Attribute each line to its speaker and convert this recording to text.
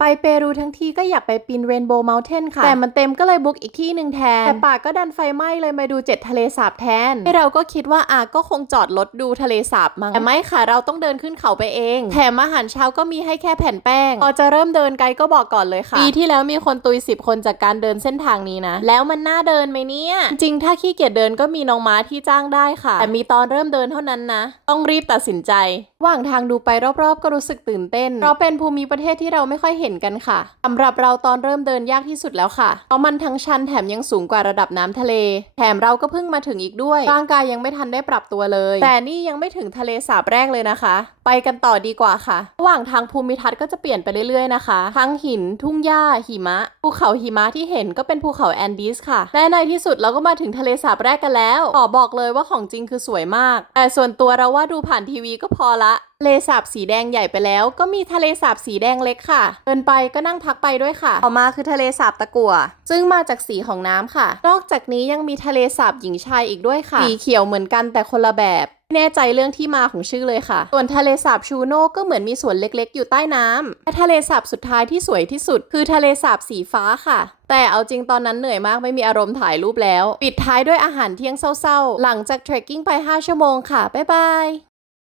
Speaker 1: ไปเปรูทั้งทีก็อยากไปปีนเรนโบว์เมลเทนค่ะ แต่มันเต็มก็เลยบุ๊กอีกที่หนึ่งแทน แต่ป่าก็ดันไฟไหม้เลยมาดูเจ็ดทะเลสาบแทนให้เราก็คิดว่าอาก็คงจอดรถดูทะเลสาบมั้งแต่ไม่ค่ะเราต้องเดินขึ้นเขาไปเอง แถมอาหารเช้าก็มีให้แค่แผ่นแป้ง พอจะเริ่มเดินไกลก็บอกก่อนเลยค่ะปีที่แล้วมีคนตุยสิบคนจากการเดินเส้นทางนี้นะ แล้วมันน่าเดินไหมเนี่ย จริงๆถ้าขี้เกียจเดินก็มีน้องม้าที่จ้างได้ค่ะแต่มีตอนเริ่มเดินเท่านั้นนะ ต้องรีบตัดสินใจว่างทางดูไปรอบๆ ก็รู้สึกตื่นเต้น เพราะเป็นภูมิประเทศที่เราไม่ค่อยเห็นกันค่ะสำหรับเราตอนเริ่มเดินยากที่สุดแล้วค่ะ เพราะมันทั้งชันแถมยังสูงกว่าระดับน้ำทะเล แถมเราก็เพิ่งมาถึงอีกด้วย ร่างกายยังไม่ทันได้ปรับตัวเลย แต่นี่ยังไม่ถึงทะเลสาบแรกเลยนะคะ ไปกันต่อดีกว่าค่ะ ระหว่างทางภูมิทัศน์ก็จะเปลี่ยนไปเรื่อยๆนะคะ ทั้งหิน ทุ่งหญ้า หิมะ ภูเขาหิมะที่เห็นก็เป็นภูเขาแอนดีสค่ะ และในที่สุดเราก็มาถึงทะเลสาบแรกกันแล้วขอบอกเลยว่าของจริงคือสวยมาก แต่ส่วนตัวเราว่าดูผ่านทีวีก็พอละทะเลสาบสีแดงใหญ่ไปแล้ว ก็มีทะเลสาบสีแดงเล็กค่ะ เดินไปก็นั่งพักไปด้วยค่ะ ต่อมาคือทะเลสาบตะกั่วซึ่งมาจากสีของน้ำค่ะ นอกจากนี้ยังมีทะเลสาบหญิงชายอีกด้วยค่ะ สีเขียวเหมือนกันแต่คนละแบบไม่แน่ใจเรื่องที่มาของชื่อเลยค่ะ ส่วนทะเลสาบชูโน่ก็เหมือนมีสวนเล็กๆ อยู่ใต้น้ำและทะเลสาบสุดท้ายที่สวยที่สุด คือทะเลสาบสีฟ้าค่ะ แต่เอาจริงตอนนั้นเหนื่อยมากไม่มีอารมณ์ถ่ายรูปแล้ว ปิดท้ายด้วยอาหารเที่ยงเศร้าๆ หลังจากเทรคกิ้งไป 5 ชั่วโมงค่ะ บ๊ายบาย